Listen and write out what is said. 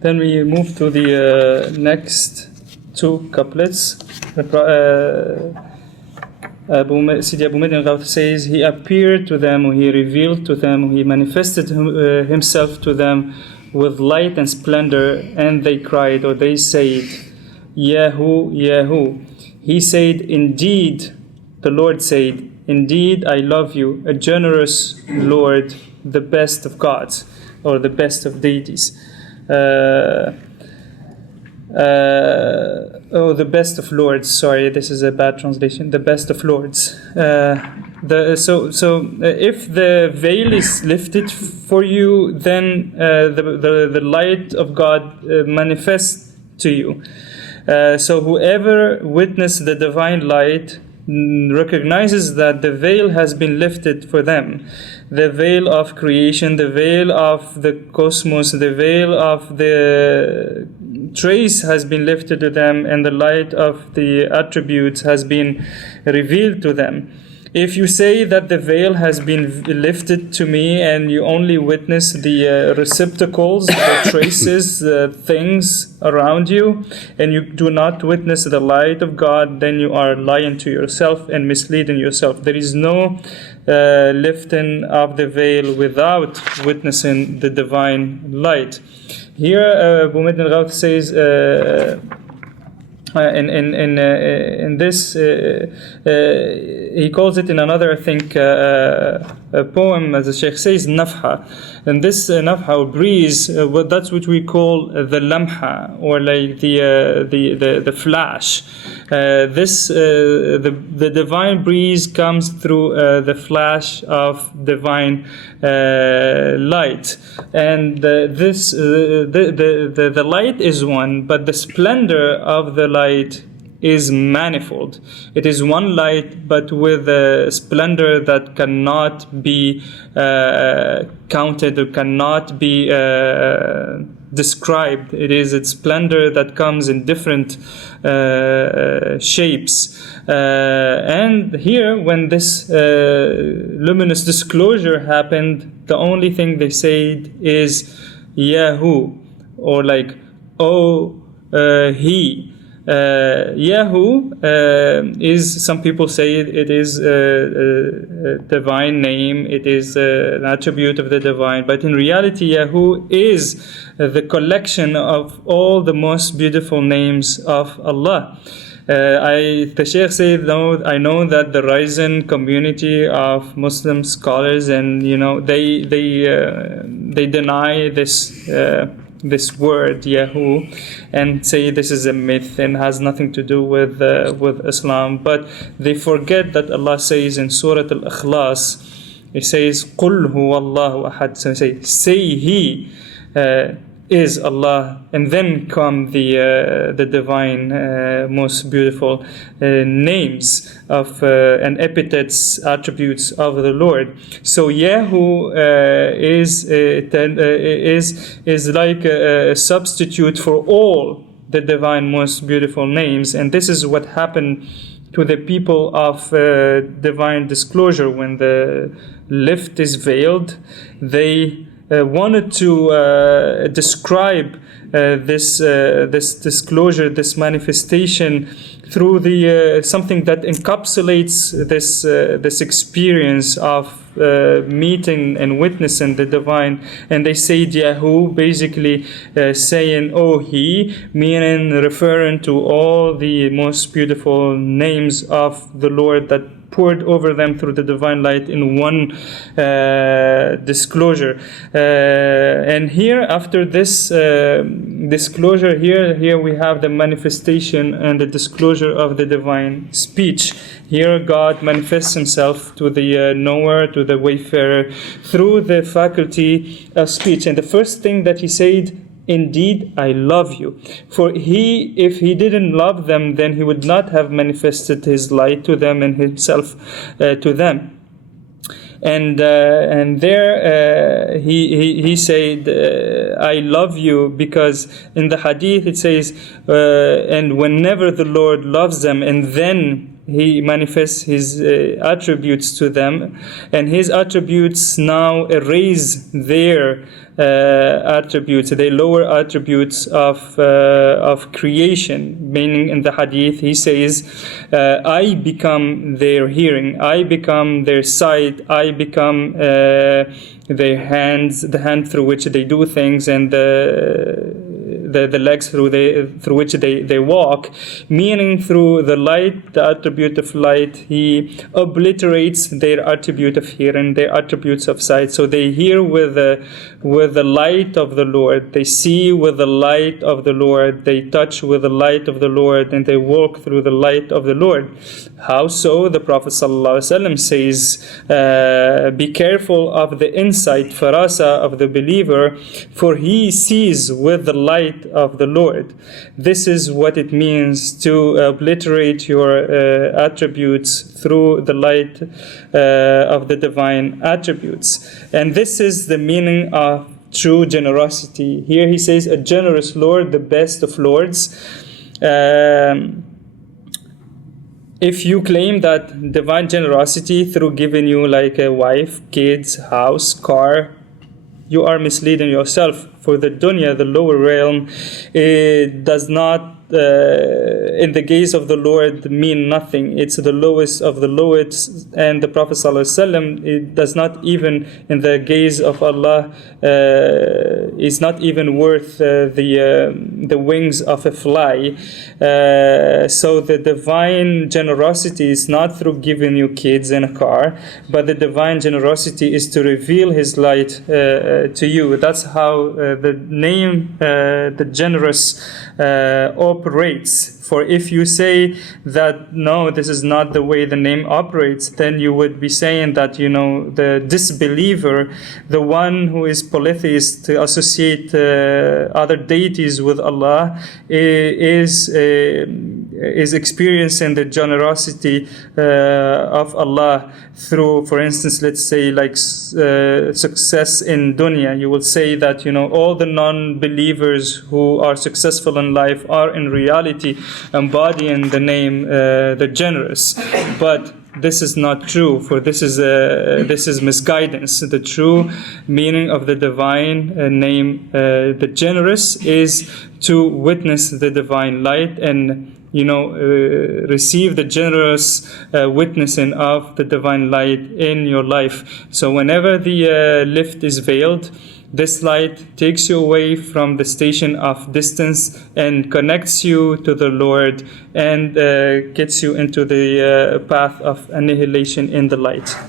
Then we move to the next two couplets. Sidi Abu Madyan al-Ghawth says, he appeared to them, or he revealed to them, or he manifested himself to them with light and splendor, and they cried, or they said, Yahu, Yahu. He said, indeed, the Lord said, indeed, I love you, a generous Lord, the best of gods, or the best of deities. The best of lords. Sorry, this is a bad translation. The best of lords. If the veil is lifted for you, then the light of God manifests to you. So whoever witnessed the divine light recognizes that the veil has been lifted for them. The veil of creation, the veil of the cosmos, the veil of the trace has been lifted to them, and the light of the attributes has been revealed to them. If you say that the veil has been lifted to me and you only witness the receptacles, the traces, things around you, and you do not witness the light of God, then you are lying to yourself and misleading yourself. There is no lifting of the veil without witnessing the divine light. Here, Abu Madyan al-Ghawth says, in this, he calls it in another, I think, a poem, as the Shaykh says, nafha. And this nafha or breeze, that's what we call the lamha, or like the flash. The divine breeze comes through the flash of divine light, and the light is one, but the splendor of the light is manifold. It is one light, but with a splendor that cannot be counted or cannot be described. It is its splendor that comes in different shapes. And here, when this luminous disclosure happened, the only thing they said is Yahu, or like, oh, he. Yahu is, some people say it is a divine name, it is an attribute of the divine, but in reality Yahu is the collection of all the most beautiful names of Allah. The Shaykh said, no, I know that the rising community of Muslim scholars, and they deny this word Yahu and say this is a myth and has nothing to do with Islam, but they forget that Allah says in Surah Al-Ikhlas, He says قُلْ هُوَ اللَّهُ أَحَدٌ. So say He is Allah, and then come the divine, most beautiful names of and epithets, attributes of the Lord. So Yahu is like a substitute for all the divine, most beautiful names, and this is what happened to the people of divine disclosure. When the lift is veiled, they wanted to describe this disclosure, this manifestation, through the something that encapsulates this experience of meeting and witnessing the divine. And they say Yahu, basically saying, oh, he, meaning referring to all the most beautiful names of the Lord that poured over them through the divine light in one disclosure. And here, after this disclosure, here we have the manifestation and the disclosure of the divine speech. Here God manifests himself to the knower, to the wayfarer, through the faculty of speech. And the first thing that he said, indeed, I love you. For if he didn't love them, then he would not have manifested his light to them and himself to them. And there he said, I love you, because in the hadith it says, and whenever the Lord loves them, and then He manifests His attributes to them, and His attributes now erase their attributes, the lower attributes of creation. Meaning, in the hadith, He says, I become their hearing, I become their sight, I become their hands, the hand through which they do things, and the legs through which they walk. Meaning, through the light, the attribute of light, He obliterates their attribute of hearing, their attributes of sight. So they hear with the light of the Lord, they see with the light of the Lord, they touch with the light of the Lord, and they walk through the light of the Lord. How so? The Prophet ﷺ says, be careful of the insight, farasa, of the believer, for he sees with the light of the Lord. This is what it means to obliterate your attributes through the light of the divine attributes. And this is the meaning of true generosity. Here he says, a generous Lord, the best of lords. If you claim that divine generosity through giving you like a wife, kids, house, car, you are misleading yourself. For the dunya, the lower realm, it does not, in the gaze of the Lord, mean nothing. It's the lowest of the lowest, and the Prophet ﷺ, it does not even, in the gaze of Allah, is not even worth the wings of a fly. So the divine generosity is not through giving you kids and a car, but the divine generosity is to reveal His light to you. That's how the name, the generous, operates. For if you say that, no, this is not the way the name operates, then you would be saying that, the disbeliever, the one who is polytheist, to associate other deities with Allah, is experiencing the generosity of Allah through, for instance, let's say, like success in dunya. You will say that, all the non-believers who are successful in life are in reality embodying the name the generous. But this is not true, for this is misguidance. The true meaning of the divine name, the generous, is to witness the divine light and receive the generous witnessing of the divine light in your life. So whenever the lift is veiled, this light takes you away from the station of distance and connects you to the Lord and gets you into the path of annihilation in the light.